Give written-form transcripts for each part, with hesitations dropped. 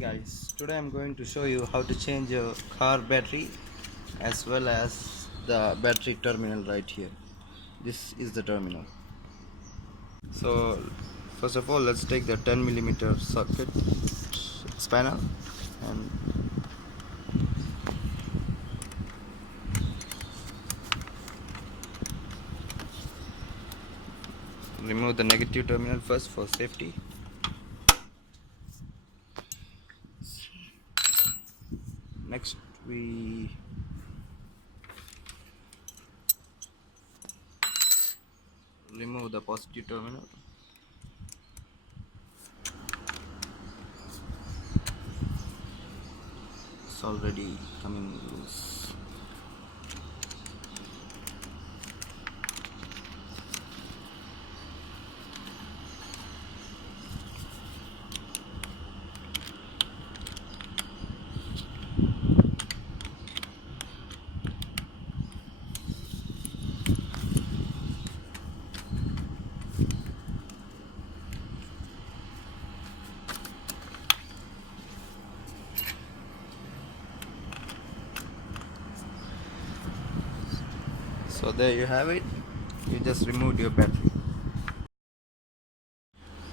Guys, today I'm going to show you how to change your car battery as well as the battery terminal right here. This is the terminal. So first of all, let's take the 10mm socket spanner and remove the negative terminal first for safety. Next we remove the positive terminal. It's already coming loose. So there you have it. You just removed your battery.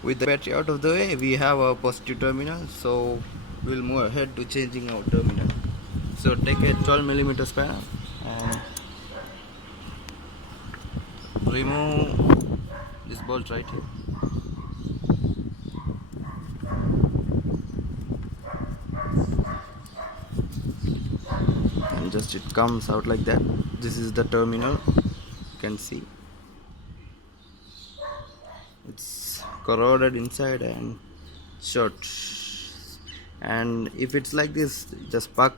With the battery out of the way, we have our positive terminal, so we'll move ahead to changing our terminal. So take a 12mm spanner and remove this bolt right here. And just it comes out like that. This is the terminal. You can see it's corroded inside and short. And if it's like this, just spark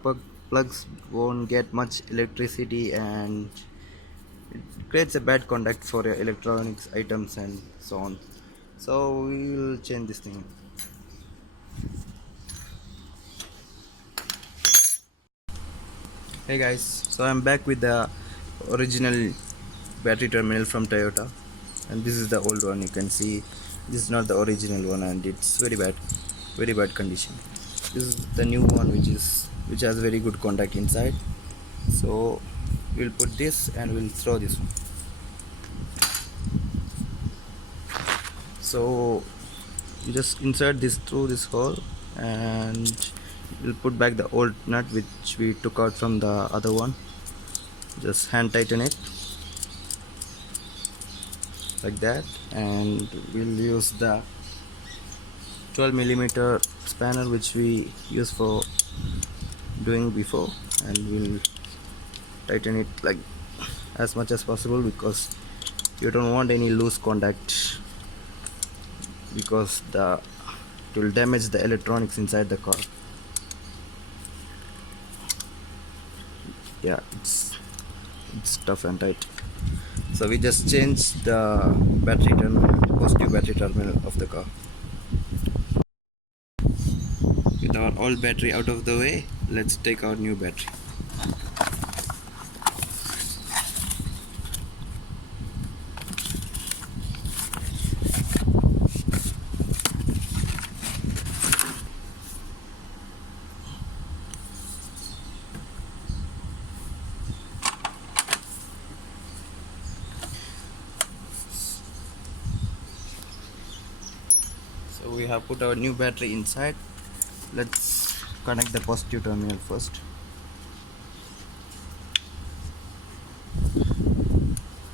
plugs won't get much electricity and it creates a bad contact for your electronics items and so on. So we will change this thing. Hey guys, so I'm back with the original battery terminal from Toyota, and this is the old one. You can see this is not the original one and it's very bad condition. This is the new one which has very good contact inside. So we'll put this and we'll throw this one. So you just insert this through this hole and we'll put back the old nut which we took out from the other one. Just hand tighten it like that, and we'll use the 12mm spanner which we used for doing before, and we'll tighten it like as much as possible because you don't want any loose contact, because it will damage the electronics inside the car. Yeah, it's tough and tight. So we just changed the battery terminal, positive battery terminal of the car. With our old battery out of the way, let's take our new battery. So we have put our new battery inside. Let's connect the positive terminal first.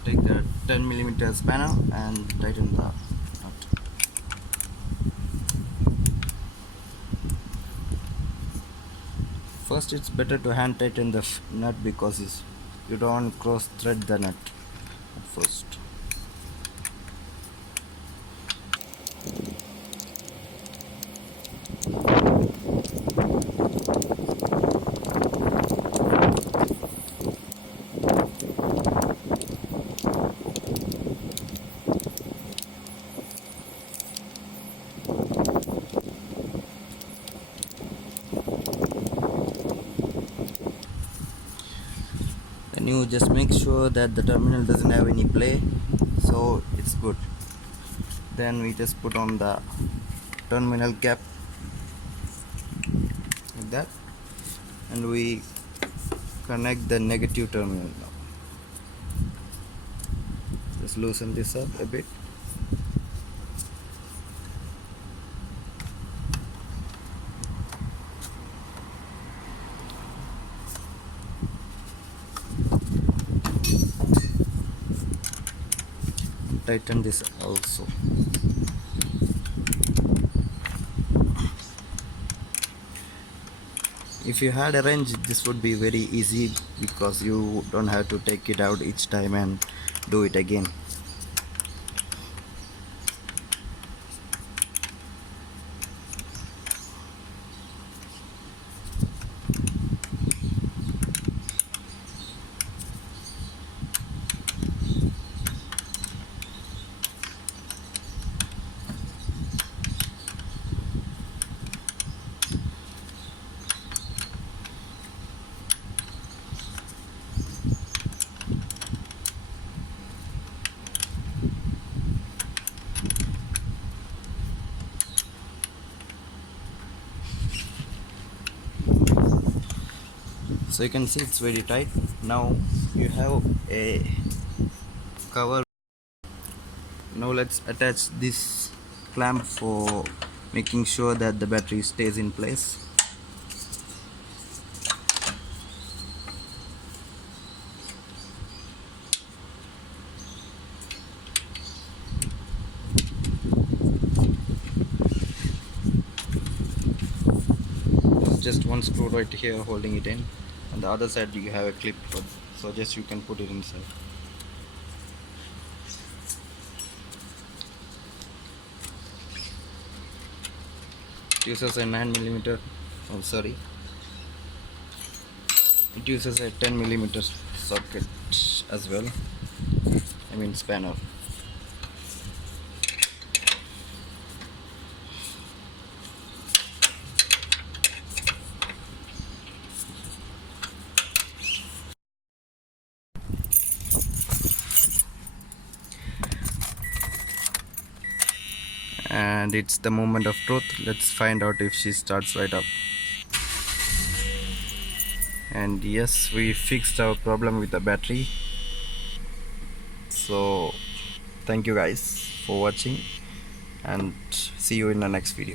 Take the 10mm spanner and tighten the nut. First, it's better to hand tighten the nut because you don't cross thread the nut at first. And you just make sure that the terminal doesn't have any play, so it's good. Then we just put on the terminal cap that, and we connect the negative terminal now. Just loosen this up a bit. Tighten this also. If you had a wrench, this would be very easy because you don't have to take it out each time and do it again. So you can see it's very tight. Now you have a cover. Now let's attach this clamp for making sure that the battery stays in place. Just one screw right here holding it in. On the other side you have a clip, so just you can put it inside. It uses a 9mm, oh sorry, it uses a 10mm socket as well, I mean spanner. And it's the moment of truth. Let's find out if she starts right up. And yes, we fixed our problem with the battery. So thank you guys for watching, and see you in the next video.